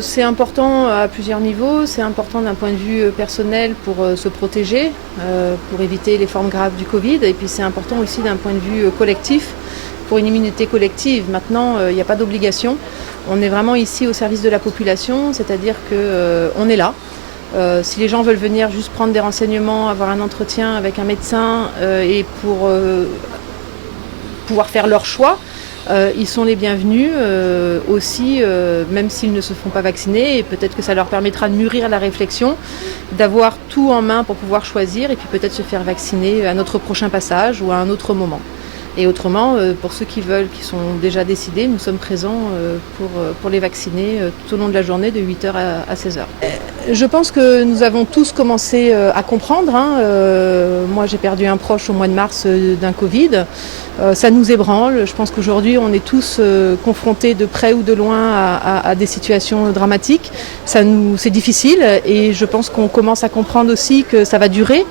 C'est important à plusieurs niveaux. C'est important d'un point de vue personnel pour se protéger, pour éviter les formes graves du Covid. Et puis c'est important aussi d'un point de vue collectif, pour une immunité collective. Maintenant, il n'y a pas d'obligation. On est vraiment ici au service de la population, c'est-à-dire qu'on est là. Si les gens veulent venir juste prendre des renseignements, avoir un entretien avec un médecin et pour pouvoir faire leur choix, ils sont les bienvenus aussi, même s'ils ne se font pas vacciner. Et peut-être que ça leur permettra de mûrir la réflexion, d'avoir tout en main pour pouvoir choisir et puis peut-être se faire vacciner à notre prochain passage ou à un autre moment. Et autrement, pour ceux qui veulent, qui sont déjà décidés, nous sommes présents pour les vacciner tout au long de la journée de 8h à 16h. Je pense que nous avons tous commencé à comprendre. Moi, j'ai perdu un proche au mois de mars d'un Covid. Ça nous ébranle. Je pense qu'aujourd'hui, on est tous confrontés de près ou de loin à des situations dramatiques. C'est difficile et je pense qu'on commence à comprendre aussi que ça va durer.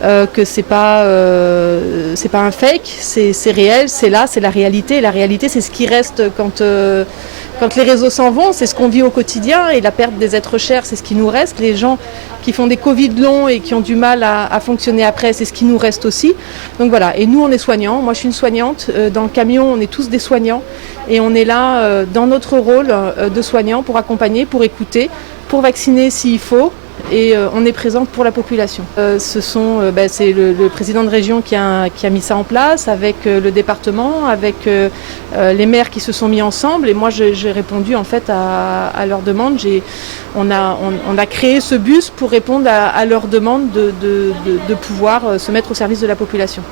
Que c'est pas un fake, c'est réel, c'est là, c'est la réalité. Et la réalité, c'est ce qui reste quand les réseaux s'en vont, c'est ce qu'on vit au quotidien. Et la perte des êtres chers, c'est ce qui nous reste. Les gens qui font des Covid longs et qui ont du mal à fonctionner après, c'est ce qui nous reste aussi. Donc voilà, et nous on est soignants, moi je suis une soignante, dans le camion on est tous des soignants. Et on est là dans notre rôle de soignants pour accompagner, pour écouter, pour vacciner s'il faut. Et on est présente pour la population. C'est le président de région qui a mis ça en place, avec le département, avec les maires qui se sont mis ensemble. Et moi, j'ai répondu en fait à leur demande. On a créé ce bus pour répondre à leur demande de pouvoir se mettre au service de la population.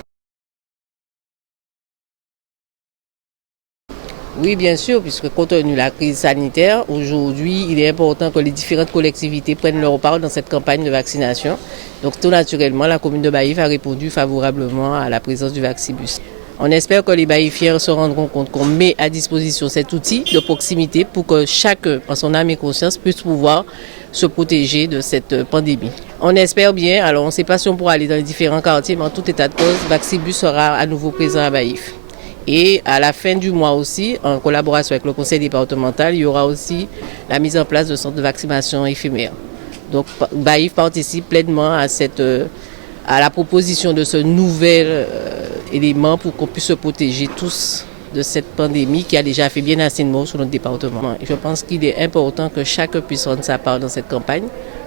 Oui, bien sûr, puisque compte tenu de la crise sanitaire, aujourd'hui, il est important que les différentes collectivités prennent leur part dans cette campagne de vaccination. Donc, tout naturellement, la commune de Baïf a répondu favorablement à la présence du Vaccibus. On espère que les Baïfiens se rendront compte qu'on met à disposition cet outil de proximité pour que chacun, en son âme et conscience, puisse pouvoir se protéger de cette pandémie. On espère bien, alors on ne sait pas si on pourra aller dans les différents quartiers, mais en tout état de cause, Vaccibus sera à nouveau présent à Baïf. Et à la fin du mois aussi, en collaboration avec le conseil départemental, il y aura aussi la mise en place de centres de vaccination éphémères. Donc Baïf participe pleinement à la proposition de ce nouvel élément pour qu'on puisse se protéger tous de cette pandémie qui a déjà fait bien assez de morts sur notre département. Et je pense qu'il est important que chacun puisse prendre sa part dans cette campagne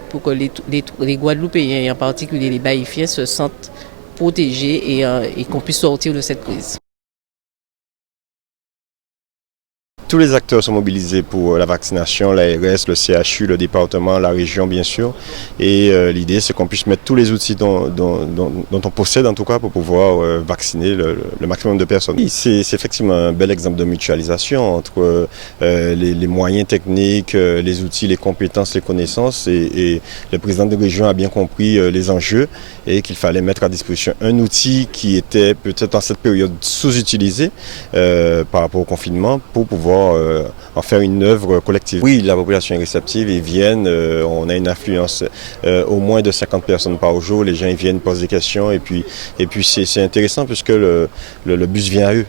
pour que les Guadeloupéens et en particulier les Baïfiens se sentent protégés et qu'on puisse sortir de cette crise. Tous les acteurs sont mobilisés pour la vaccination, l'ARS, le CHU, le département, la région bien sûr. Et l'idée c'est qu'on puisse mettre tous les outils dont on possède en tout cas pour pouvoir vacciner le maximum de personnes. C'est effectivement un bel exemple de mutualisation entre les moyens techniques, les outils, les compétences, les connaissances. Et le président de région a bien compris les enjeux et qu'il fallait mettre à disposition un outil qui était peut-être en cette période sous-utilisé par rapport au confinement pour pouvoir en faire une œuvre collective. Oui, la population est réceptive, ils viennent, on a une affluence au moins de 50 personnes par jour, les gens ils viennent, posent des questions et puis c'est intéressant puisque le bus vient à eux.